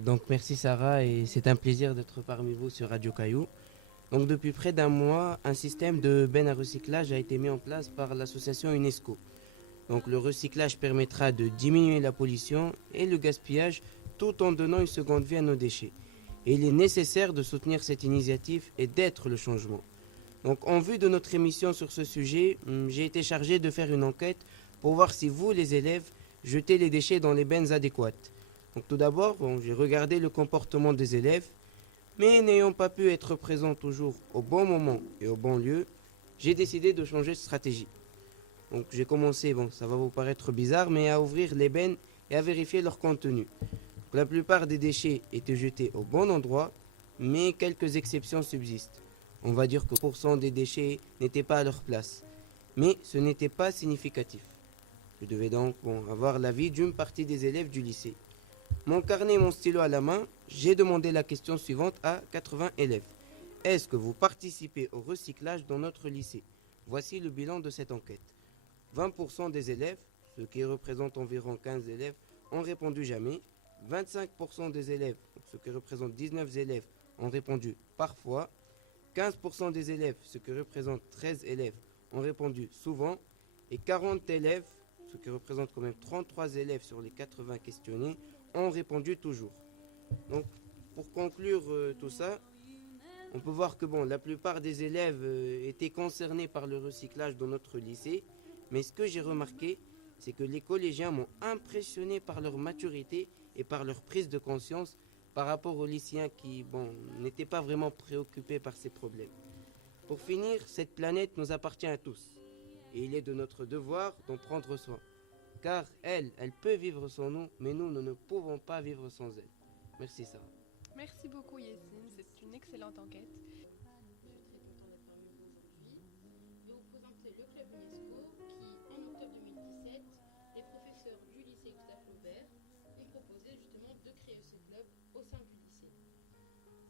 Donc merci Sarah et c'est un plaisir d'être parmi vous sur Radio Caillou. Donc depuis près d'un mois, un système de bennes à recyclage a été mis en place par l'association UNESCO. Donc le recyclage permettra de diminuer la pollution et le gaspillage tout en donnant une seconde vie à nos déchets. Et il est nécessaire de soutenir cette initiative et d'être le changement. Donc en vue de notre émission sur ce sujet, j'ai été chargé de faire une enquête pour voir si vous, les élèves, jetez les déchets dans les bennes adéquates. Donc tout d'abord, j'ai regardé le comportement des élèves, mais n'ayant pas pu être présent toujours au bon moment et au bon lieu, j'ai décidé de changer de stratégie. Donc j'ai commencé, ça va vous paraître bizarre, mais à ouvrir les bennes et à vérifier leur contenu. Donc, la plupart des déchets étaient jetés au bon endroit, mais quelques exceptions subsistent. On va dire que 1% des déchets n'étaient pas à leur place, mais ce n'était pas significatif. Je devais donc avoir l'avis d'une partie des élèves du lycée. Mon carnet et mon stylo à la main, j'ai demandé la question suivante à 80 élèves. Est-ce que vous participez au recyclage dans notre lycée? Voici le bilan de cette enquête. 20% des élèves, ce qui représente environ 15 élèves, ont répondu jamais. 25% des élèves, ce qui représente 19 élèves, ont répondu parfois. 15% des élèves, ce qui représente 13 élèves, ont répondu souvent. Et 40 élèves, ce qui représente quand même 33 élèves sur les 80 questionnés, ont répondu toujours. Donc, pour conclure tout ça, on peut voir que la plupart des élèves étaient concernés par le recyclage dans notre lycée. Mais ce que j'ai remarqué, c'est que les collégiens m'ont impressionné par leur maturité et par leur prise de conscience par rapport aux lycéens qui, n'étaient pas vraiment préoccupés par ces problèmes. Pour finir, cette planète nous appartient à tous. Et il est de notre devoir d'en prendre soin. Car elle peut vivre sans nous, mais nous ne pouvons pas vivre sans elle. Merci Sarah. Merci beaucoup Yessine, c'est une excellente enquête.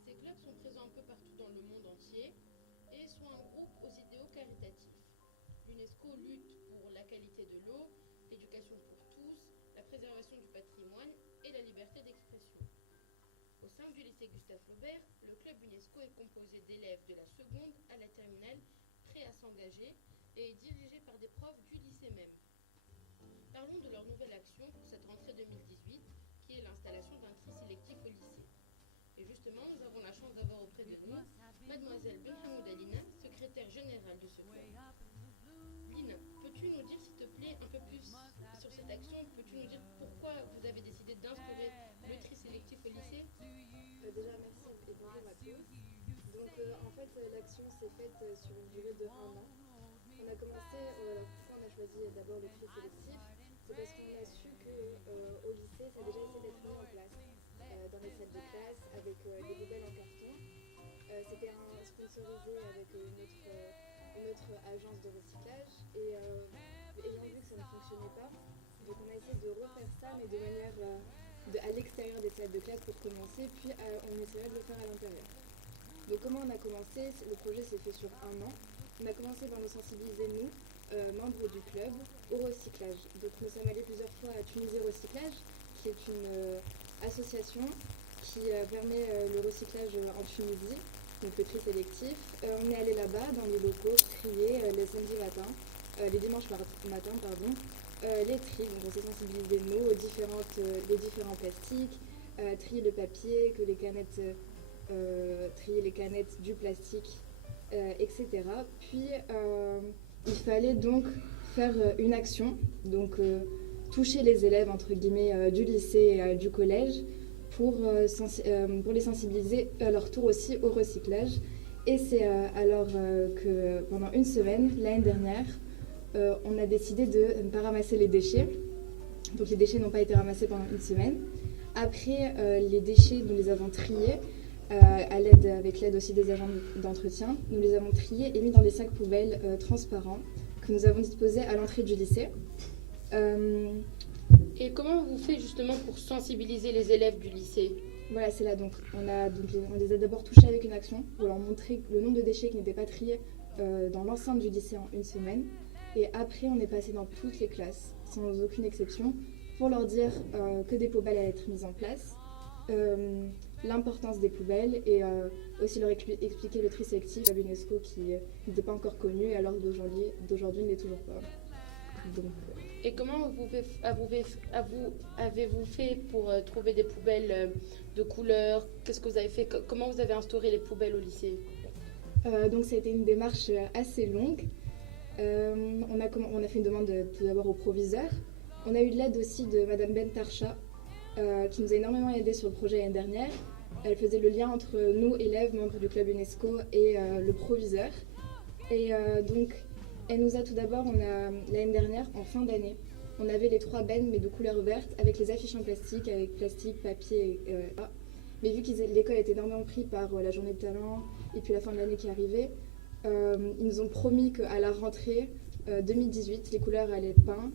Ces clubs sont présents un peu partout dans le monde entier et sont un groupe aux idéaux caritatifs. L'UNESCO lutte pour la qualité de l'eau, l'éducation pour tous, la préservation du patrimoine et la liberté d'expression. Au sein du lycée Gustave Flaubert, le club UNESCO est composé d'élèves de la seconde à la terminale prêts à s'engager et est dirigé par des profs du lycée même. Parlons de leur nouvelle action pour cette rentrée 2018 qui est l'installation d'un tri sélectif au lycée. Et justement, nous avons la chance d'avoir auprès de nous Mademoiselle Benhamoud Alina, secrétaire générale de ce club. Lina, peux-tu nous dire, s'il te plaît, un peu plus sur cette action? Peux-tu nous dire pourquoi vous avez décidé d'instaurer le tri sélectif au lycée? Déjà, merci et bonjour à tous. Donc, en fait, l'action s'est faite sur une durée de 1 an. On a commencé, pourquoi on a choisi d'abord le tri sélectif? C'est parce qu'on a su qu'au lycée, ça a déjà essayé d'être mis en place. Dans les salles de classe avec des poubelles en carton. C'était sponsorisé avec une autre agence de recyclage et ayant vu que ça ne fonctionnait pas, donc on a essayé de refaire ça mais de manière à l'extérieur des salles de classe pour commencer, puis on essaierait de le faire à l'intérieur. Donc comment on a commencé? Le projet s'est fait sur 1 an. On a commencé par nous sensibiliser, nous, membres du club, au recyclage. Donc nous sommes allés plusieurs fois à Tunisie Recyclage, qui est une association qui permet le recyclage en Tunisie, donc le tri sélectif. On est allé là-bas dans les locaux, trier les samedis matins, les dimanches matins, les tris. Donc on s'est sensibilisé nous les différents plastiques, trier le papier, que les canettes, trier les canettes du plastique, etc. Puis il fallait donc faire une action, donc toucher les élèves entre guillemets du lycée et du collège pour les sensibiliser à leur tour aussi au recyclage. Et c'est alors que pendant une semaine, l'année dernière, on a décidé de ne pas ramasser les déchets. Donc les déchets n'ont pas été ramassés pendant une semaine. Après, les déchets, nous les avons triés avec l'aide aussi des agents d'entretien. Nous les avons triés et mis dans des sacs poubelles transparents que nous avons disposés à l'entrée du lycée. Et comment vous faites justement pour sensibiliser les élèves du lycée? Voilà, c'est là. Donc, on les a d'abord touchés avec une action pour leur montrer le nombre de déchets qui n'étaient pas triés dans l'enceinte du lycée en une semaine. Et après, on est passé dans toutes les classes, sans aucune exception, pour leur dire que des poubelles allaient être mises en place, l'importance des poubelles et aussi leur expliquer le tri sélectif à l'UNESCO qui n'était pas encore connu et alors d'aujourd'hui n'est toujours pas. Donc, Et comment avez-vous fait pour trouver des poubelles de couleur? Qu'est-ce que vous avez fait? Comment vous avez instauré les poubelles au lycée? donc ça a été une démarche assez longue. On a fait une demande tout d'abord au proviseur. On a eu de l'aide aussi de Madame Ben Tarcha, qui nous a énormément aidé sur le projet l'année dernière. Elle faisait le lien entre nous, élèves, membres du club UNESCO, et le proviseur. Et donc, elle nous a tout d'abord, l'année dernière, en fin d'année, on avait les 3 bennes, mais de couleur verte, avec les affiches en plastique, avec plastique, papier, mais vu que l'école était énormément prise par la journée de talent et puis la fin de l'année qui arrivait, ils nous ont promis qu'à la rentrée 2018, les poubelles allaient être peintes,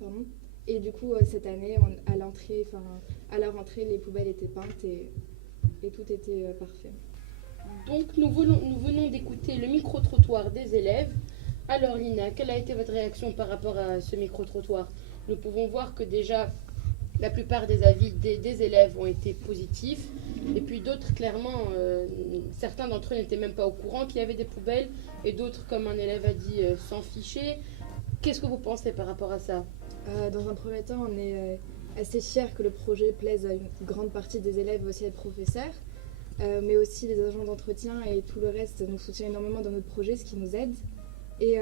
pardon. Et du coup, cette année, à la rentrée, les poubelles étaient peintes et tout était parfait. Donc nous venons d'écouter le micro-trottoir des élèves. Alors Lina, quelle a été votre réaction par rapport à ce micro-trottoir? Nous pouvons voir que déjà la plupart des avis des élèves ont été positifs. Et puis d'autres, clairement, certains d'entre eux n'étaient même pas au courant qu'il y avait des poubelles. Et d'autres, comme un élève a dit, s'en fichaient. Qu'est-ce que vous pensez par rapport à ça? Dans un premier temps, on est assez fiers que le projet plaise à une grande partie des élèves, aussi à des professeurs. Mais aussi les agents d'entretien et tout le reste nous soutiennent énormément dans notre projet, ce qui nous aide. Et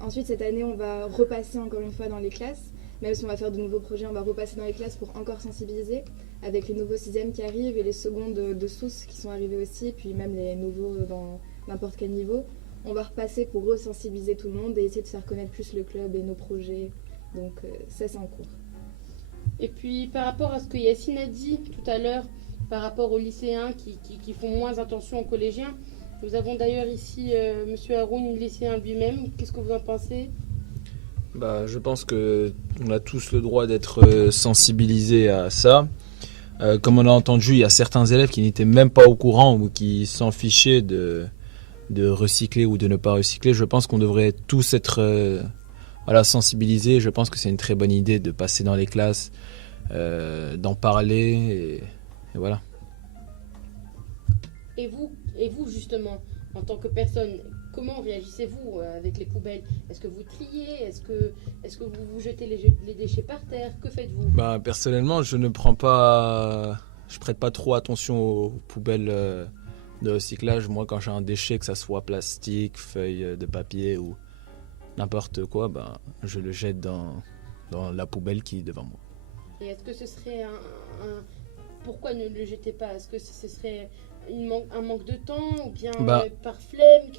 ensuite, cette année, on va repasser encore une fois dans les classes. Même si on va faire de nouveaux projets, on va repasser dans les classes pour encore sensibiliser avec les nouveaux 6e qui arrivent et les secondes de sous qui sont arrivés aussi, puis même les nouveaux dans n'importe quel niveau. On va repasser pour resensibiliser tout le monde et essayer de faire connaître plus le club et nos projets. Donc ça, c'est en cours. Et puis par rapport à ce que Yacine a dit tout à l'heure, par rapport aux lycéens qui font moins attention aux collégiens, nous avons d'ailleurs ici Monsieur Haroun, lycéen lui-même. Qu'est-ce que vous en pensez? Je pense qu'on a tous le droit d'être sensibilisés à ça. Comme on a entendu, il y a certains élèves qui n'étaient même pas au courant ou qui s'en fichaient de recycler ou de ne pas recycler. Je pense qu'on devrait tous être sensibilisés. Je pense que c'est une très bonne idée de passer dans les classes, d'en parler et voilà. Et vous justement, en tant que personne, comment réagissez-vous avec les poubelles? Est-ce que vous triez? Est-ce que vous jetez les déchets par terre? Que faites-vous? Personnellement, je prête pas trop attention aux poubelles de recyclage. Moi, quand j'ai un déchet, que ça soit plastique, feuille de papier ou n'importe quoi, je le jette dans la poubelle qui est devant moi. Et est-ce que ce serait pourquoi ne le jetez pas? Est-ce que ce serait un manque de temps ou bien par flemme?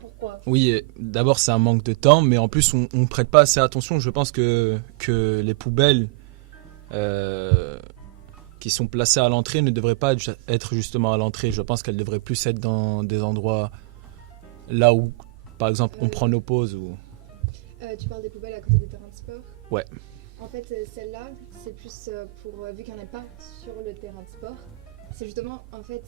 Pourquoi? Oui, d'abord c'est un manque de temps, mais en plus on ne prête pas assez attention. Je pense que les poubelles qui sont placées à l'entrée ne devraient pas être justement à l'entrée. Je pense qu'elles devraient plus être dans des endroits là où, par exemple, on prend nos pauses. Tu parles des poubelles à côté des terrains de sport? Ouais. En fait, celle-là, c'est plus pour, vu qu'il n'y en a pas sur le terrain de sport, c'est justement, en fait,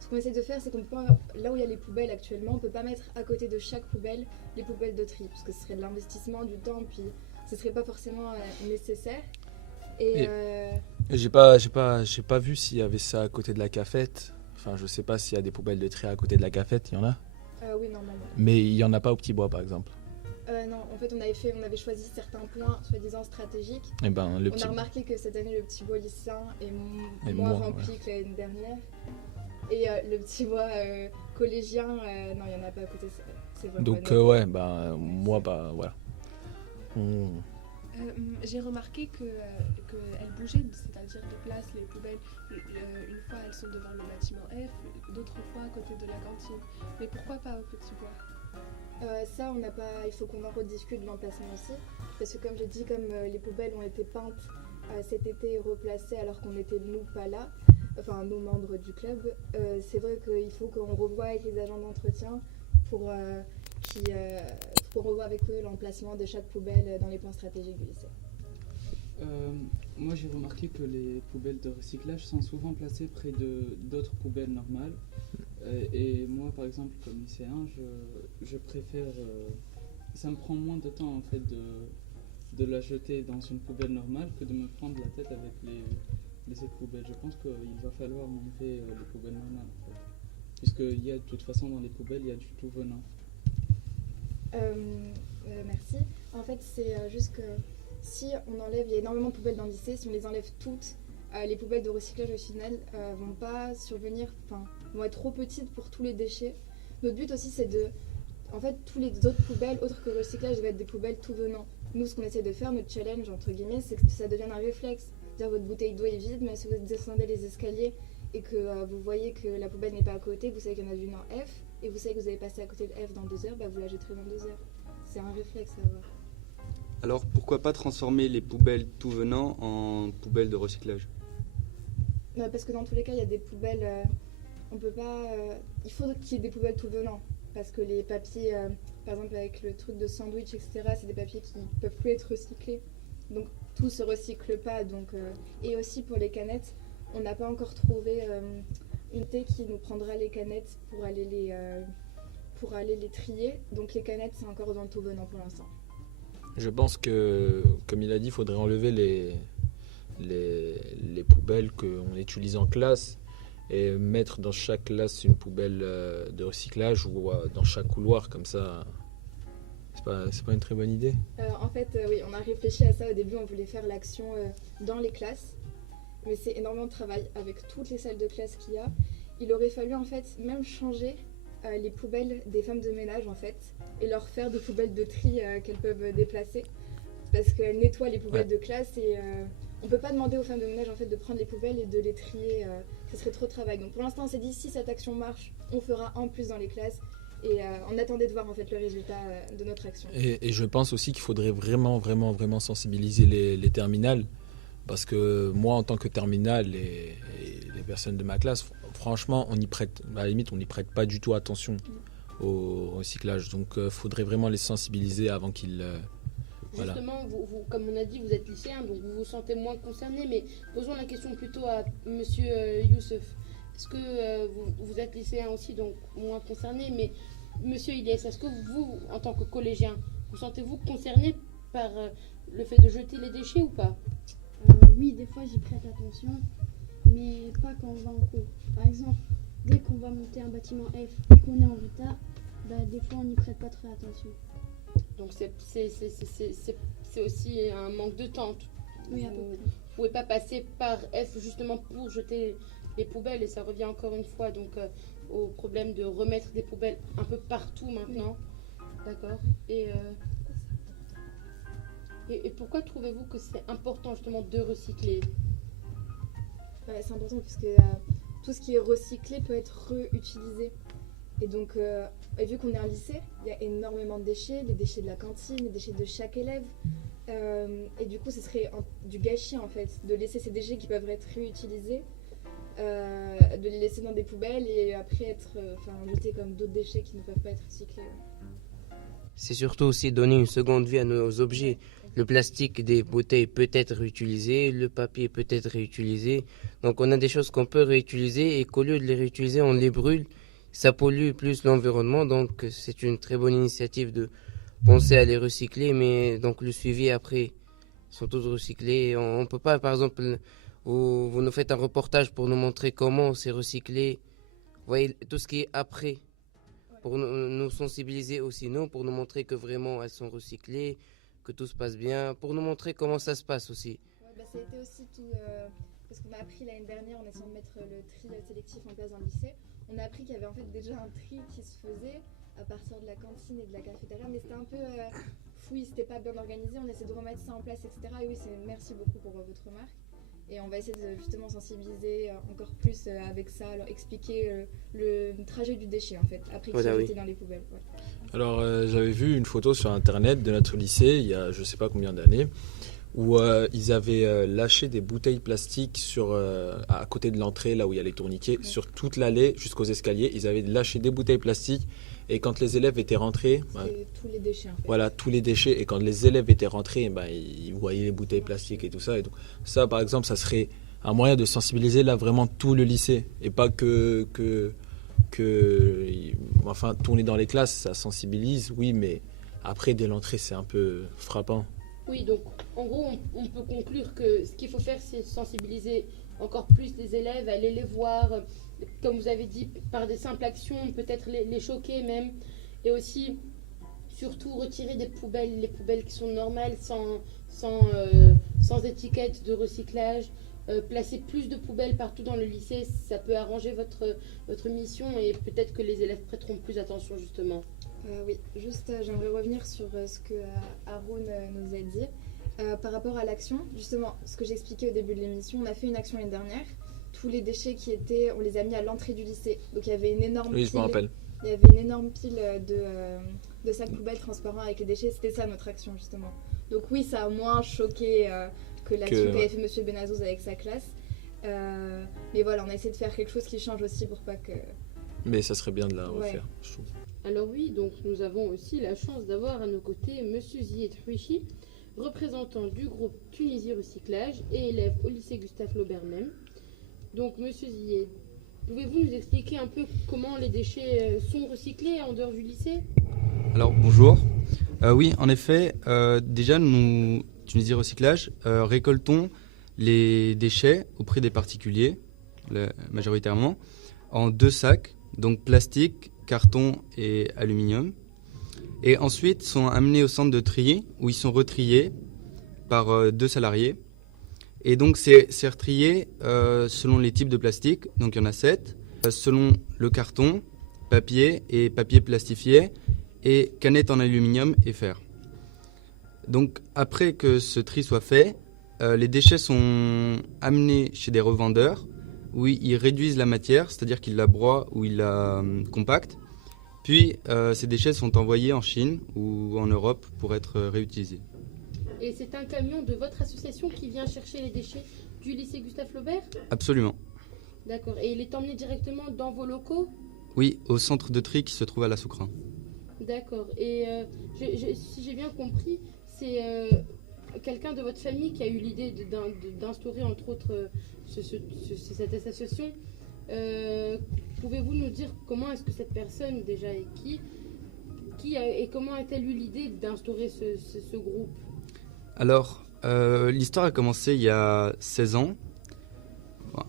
ce qu'on essaie de faire, c'est qu'on peut pas, là où il y a les poubelles actuellement, on ne peut pas mettre à côté de chaque poubelle les poubelles de tri, parce que ce serait de l'investissement, du temps, puis ce ne serait pas forcément nécessaire. Et j'ai pas vu s'il y avait ça à côté de la cafette. Enfin, je sais pas s'il y a des poubelles de tri à côté de la cafette, il y en a. Oui, normalement. Mais il y en a pas au Petit Bois, par exemple. Non, en fait, on avait choisi certains points soi-disant stratégiques. On a remarqué que cette année, le Petit Bois lycéen est moins rempli que l'année dernière. Et le Petit Bois collégien, non, il n'y en a pas à côté. C'est vraiment donc, voilà. J'ai remarqué qu'elles bougeaient, c'est-à-dire de place, les poubelles. Une fois, elles sont devant le bâtiment F, d'autres fois à côté de la cantine. Mais pourquoi pas au Petit Bois? Ça, il faut qu'on en rediscute de l'emplacement aussi. Parce que comme j'ai dit, comme les poubelles ont été peintes cet été et replacées alors qu'on n'était nous pas là, enfin nos membres du club, c'est vrai qu'il faut qu'on revoie avec les agents d'entretien pour qu'on revoie avec eux l'emplacement de chaque poubelle dans les plans stratégiques du lycée. Moi j'ai remarqué que les poubelles de recyclage sont souvent placées près d'autres poubelles normales. Et moi par exemple comme lycéen, je préfère... ça me prend moins de temps en fait de la jeter dans une poubelle normale que de me prendre la tête avec laisser de poubelles. Je pense qu'il va falloir enlever les poubelles normales en fait. Puisqu'il y a de toute façon dans les poubelles, il y a du tout venant. Merci. En fait, c'est juste que si on enlève, il y a énormément de poubelles dans le lycée, si on les enlève toutes, les poubelles de recyclage au final vont pas survenir, vont être trop petites pour tous les déchets. Notre but aussi, c'est de, en fait, tous les autres poubelles, autres que recyclage, doivent être des poubelles tout venant. Nous, ce qu'on essaie de faire, notre challenge, entre guillemets, c'est que ça devienne un réflexe. Dire votre bouteille d'eau est vide, mais si vous descendez les escaliers et que vous voyez que la poubelle n'est pas à côté, vous savez qu'il y en a une en F, et vous savez que vous allez passer à côté de F dans 2 heures, vous la jetterez dans 2 heures. C'est un réflexe à avoir. Alors pourquoi pas transformer les poubelles tout venant en poubelles de recyclage? Parce que dans tous les cas, il y a des poubelles, on peut pas... il faut qu'il y ait des poubelles tout venant, parce que les papiers, par exemple avec le truc de sandwich, etc., c'est des papiers qui ne peuvent plus être recyclés. Donc tout se recycle pas. Donc, et aussi pour les canettes, on n'a pas encore trouvé une unité qui nous prendra les canettes pour aller les trier. Donc les canettes, c'est encore dans le tout venant pour l'instant. Je pense que, comme il a dit, il faudrait enlever les poubelles qu'on utilise en classe et mettre dans chaque classe une poubelle de recyclage ou dans chaque couloir, comme ça. C'est pas une très bonne idée. En fait, oui, on a réfléchi à ça au début, on voulait faire l'action dans les classes, mais c'est énormément de travail avec toutes les salles de classe qu'il y a. Il aurait fallu en fait même changer les poubelles des femmes de ménage en fait, et leur faire des poubelles de tri qu'elles peuvent déplacer, parce qu'elles nettoient les poubelles de classe et on peut pas demander aux femmes de ménage en fait de prendre les poubelles et de les trier, ce serait trop de travail. Donc pour l'instant on s'est dit si cette action marche, on fera en plus dans les classes. Et on attendait de voir en fait le résultat de notre action. Et je pense aussi qu'il faudrait vraiment sensibiliser les terminales, parce que moi en tant que terminale et les personnes de ma classe, franchement, on y prête pas du tout attention au recyclage. Donc il faudrait vraiment les sensibiliser avant qu'ils... voilà. Justement, vous, comme on a dit, vous êtes lycéen, donc vous vous sentez moins concerné, mais posons la question plutôt à monsieur Youssef. Est-ce que vous êtes lycéen aussi, donc moins concerné, mais monsieur Ilyes, est-ce que vous, en tant que collégien, vous sentez-vous concerné par le fait de jeter les déchets ou pas? Oui, des fois j'y prête attention, mais pas quand on va en cours. Par exemple, dès qu'on va monter un bâtiment F et qu'on est en retard, des fois on n'y prête pas très attention. Donc c'est aussi un manque de temps. Oui, à peu Vous près. ne pouvez pas passer par F justement pour jeter les poubelles, et ça revient encore une fois donc au problème de remettre des poubelles un peu partout maintenant. D'accord. Et pourquoi trouvez-vous que c'est important justement de recycler? C'est important puisque tout ce qui est recyclé peut être réutilisé. Et donc, vu qu'on est un lycée, il y a énormément de déchets, les déchets de la cantine, les déchets de chaque élève. Et du coup, ce serait du gâchis en fait, de laisser ces déchets qui peuvent être réutilisés, de les laisser dans des poubelles et après être jetés comme d'autres déchets qui ne peuvent pas être recyclés. C'est surtout aussi donner une seconde vie à nos objets. Le plastique des bouteilles peut être réutilisé, le papier peut être réutilisé. Donc on a des choses qu'on peut réutiliser et qu'au lieu de les réutiliser, on les brûle. Ça pollue plus l'environnement, donc c'est une très bonne initiative de penser à les recycler, mais donc le suivi après, sont tous recyclés. On ne peut pas, par exemple, vous nous faites un reportage pour nous montrer comment c'est recyclé. Vous voyez, tout ce qui est après, pour nous sensibiliser aussi, nous, pour nous montrer que vraiment elles sont recyclées, que tout se passe bien, pour nous montrer comment ça se passe aussi. Ça a été aussi tout, parce qu'on a appris l'année dernière en essayant de mettre le tri sélectif en place dans le lycée, on a appris qu'il y avait en fait déjà un tri qui se faisait à partir de la cantine et de la cafétéria, mais c'était un peu fouillis, c'était pas bien organisé, on essaie de remettre ça en place, etc. Et oui, merci beaucoup pour votre remarque. Et on va essayer de justement sensibiliser encore plus avec ça, alors expliquer le trajet du déchet en fait, après qu'il a été dans les poubelles. Ouais. Alors j'avais vu une photo sur internet de notre lycée il y a je sais pas combien d'années où ils avaient lâché des bouteilles plastiques à côté de l'entrée, là où il y a les tourniquets, sur toute l'allée jusqu'aux escaliers. Ils avaient lâché des bouteilles plastiques et quand les élèves étaient rentrés... tous les déchets en fait. Voilà, tous les déchets. Et quand les élèves étaient rentrés, ils voyaient les bouteilles plastiques et tout ça. Et donc, ça, par exemple, ça serait un moyen de sensibiliser là vraiment tout le lycée. Et pas tourner dans les classes, ça sensibilise, oui, mais après, dès l'entrée, c'est un peu frappant. Oui, donc en gros, on peut conclure que ce qu'il faut faire, c'est sensibiliser encore plus les élèves, aller les voir, comme vous avez dit, par des simples actions, peut-être les choquer même, et aussi, surtout, retirer des poubelles, les poubelles qui sont normales, sans étiquette de recyclage, placer plus de poubelles partout dans le lycée, ça peut arranger votre mission et peut-être que les élèves prêteront plus attention justement. Oui, juste j'aimerais revenir sur ce que Haroun nous a dit. Par rapport à l'action, justement, ce que j'expliquais au début de l'émission, on a fait une action l'année dernière. Tous les déchets qui étaient, on les a mis à l'entrée du lycée. Donc il y avait une énorme Oui, je me rappelle. Il y avait une énorme pile de sacs poubelles transparents avec les déchets. C'était ça notre action justement. Donc oui, ça a moins choqué que l'action qu'avait fait Monsieur Benazouz avec sa classe. Mais voilà, on a essayé de faire quelque chose qui change aussi pour pas que... Mais ça serait bien de la refaire, Ouais. je trouve. Alors oui, donc nous avons aussi la chance d'avoir à nos côtés Monsieur Zied Houichi, représentant du groupe Tunisie Recyclage et élève au lycée Gustave Flaubert même. Donc Monsieur Zied, pouvez-vous nous expliquer un peu comment les déchets sont recyclés en dehors du lycée? Alors bonjour. Oui, en effet, déjà nous, Tunisie Recyclage, récoltons les déchets auprès des particuliers, majoritairement, en 2 sacs, donc plastique, carton et aluminium. Et ensuite sont amenés au centre de tri où ils sont retriés par 2 salariés. Et donc c'est retrié selon les types de plastique, donc il y en a 7, selon le carton, papier et papier plastifié, et canettes en aluminium et fer. Donc après que ce tri soit fait, les déchets sont amenés chez des revendeurs où ils réduisent la matière, c'est-à-dire qu'ils la broient ou ils la compactent. Puis ces déchets sont envoyés en Chine ou en Europe pour être réutilisés. Et c'est un camion de votre association qui vient chercher les déchets du lycée Gustave Flaubert? Absolument. D'accord. Et il est emmené directement dans vos locaux? Oui, au centre de tri qui se trouve à la Soucrin. D'accord. Et si j'ai bien compris, c'est quelqu'un de votre famille qui a eu l'idée d'instaurer entre autres cette association. Pouvez-vous nous dire comment est-ce que cette personne déjà est et comment a-t-elle eu l'idée d'instaurer ce groupe? Alors, l'histoire a commencé il y a 16 ans,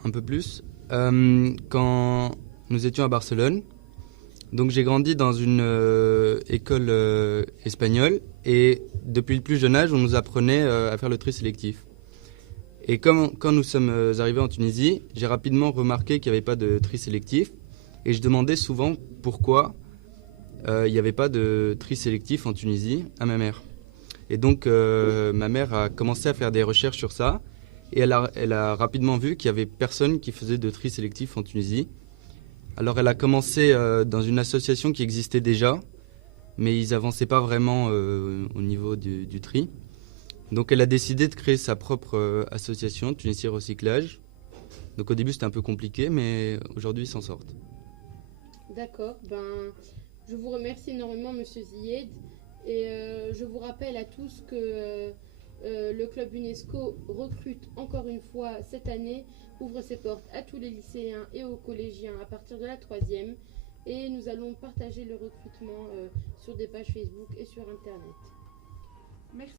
un peu plus, quand nous étions à Barcelone. Donc j'ai grandi dans une école espagnole et depuis le plus jeune âge, on nous apprenait à faire le tri sélectif. Et quand nous sommes arrivés en Tunisie, j'ai rapidement remarqué qu'il n'y avait pas de tri sélectif et je demandais souvent pourquoi il n'y avait pas de tri sélectif en Tunisie à ma mère. Et donc ma mère a commencé à faire des recherches sur ça et elle a rapidement vu qu'il n'y avait personne qui faisait de tri sélectif en Tunisie. Alors elle a commencé dans une association qui existait déjà, mais ils n'avançaient pas vraiment au niveau du tri. Donc elle a décidé de créer sa propre association, Tunisie Recyclage. Donc au début c'était un peu compliqué, mais aujourd'hui ils s'en sortent. D'accord. Je vous remercie énormément, Monsieur Zied. Et je vous rappelle à tous que le club UNESCO recrute encore une fois cette année, ouvre ses portes à tous les lycéens et aux collégiens à partir de la 3e. Et nous allons partager le recrutement sur des pages Facebook et sur Internet. Merci.